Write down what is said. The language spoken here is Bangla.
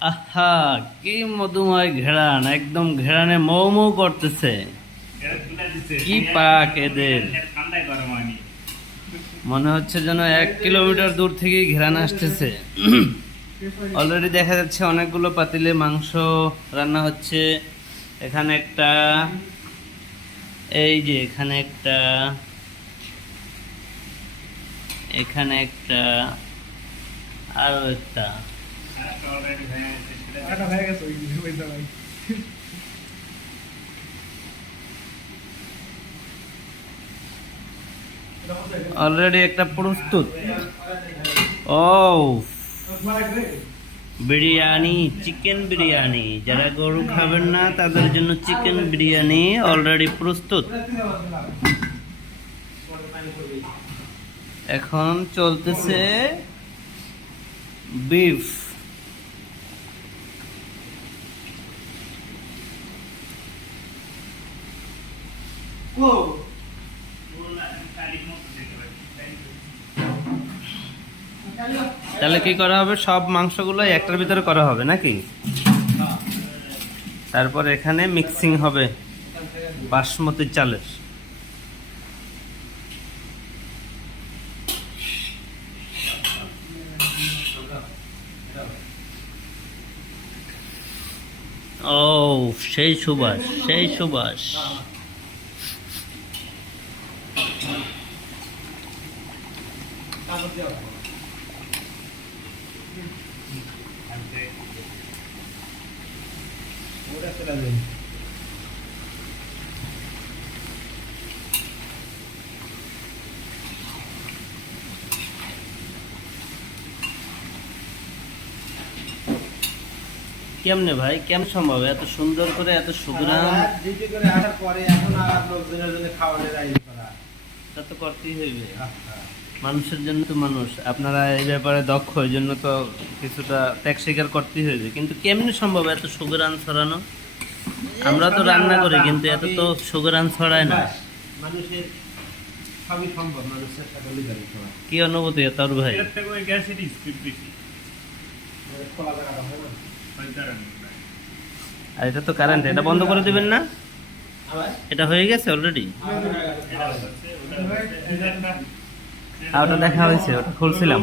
আহা, কি মধুময় ঘেরান, একদম ঘেরানে মৌ মৌ করতেছে। কি পাক এদের, মনে হচ্ছে যেন 1 কিলোমিটার দূর থেকে ঘেরান আসতেছে। অলরেডি দেখা যাচ্ছে অনেকগুলো পাতিলে মাংস রান্না হচ্ছে। এখানে একটা, এই যে এখানে একটা, এখানে একটা, আরো একটা। অলরেডি একটা প্রস্তুত। ও, বিরিয়ানি, চিকেন বিরিয়ানি। যারা গরু খাবেন না তাদের জন্য চিকেন বিরিয়ানি অলরেডি প্রস্তুত। এখন চলতেছে বিফ। তাহলে কি করা হবে, সব মাংসগুলো একটার ভিতরে করা হবে নাকি? তারপর এখানে মিক্সিং হবে বাসমতি চালের। ও, সেই সুবাস, সেই সুবাস। কেমনে ভাই, কেমন সম্ভব এত সুন্দর করে, এত সুগ্রাম? তা তো করতেই হইবে, মানুষের জন্য তো মানুষ। আপনারা এই ব্যাপারে দক্ষ, এই জন্য তো কিছুটা ত্যাগ স্বীকার করতেই হইবে। কিন্তু কেমনে সম্ভব এত সুগ্রাম ছড়ানো? আমরা তো রান্না করি কিন্তু এত তো সুগ্রাম ছড়ায় না। মানুষের সবই সম্ভব, মানুষের সকলই জানে। কি অনুভূতি তোর ভাই? আর এটা তো কারেন্ট, এটা বন্ধ করে দিবেন না? এটা হয়ে গেছে অলরেডি। ওটা দেখা হয়েছে, ওটা খুলছিলাম।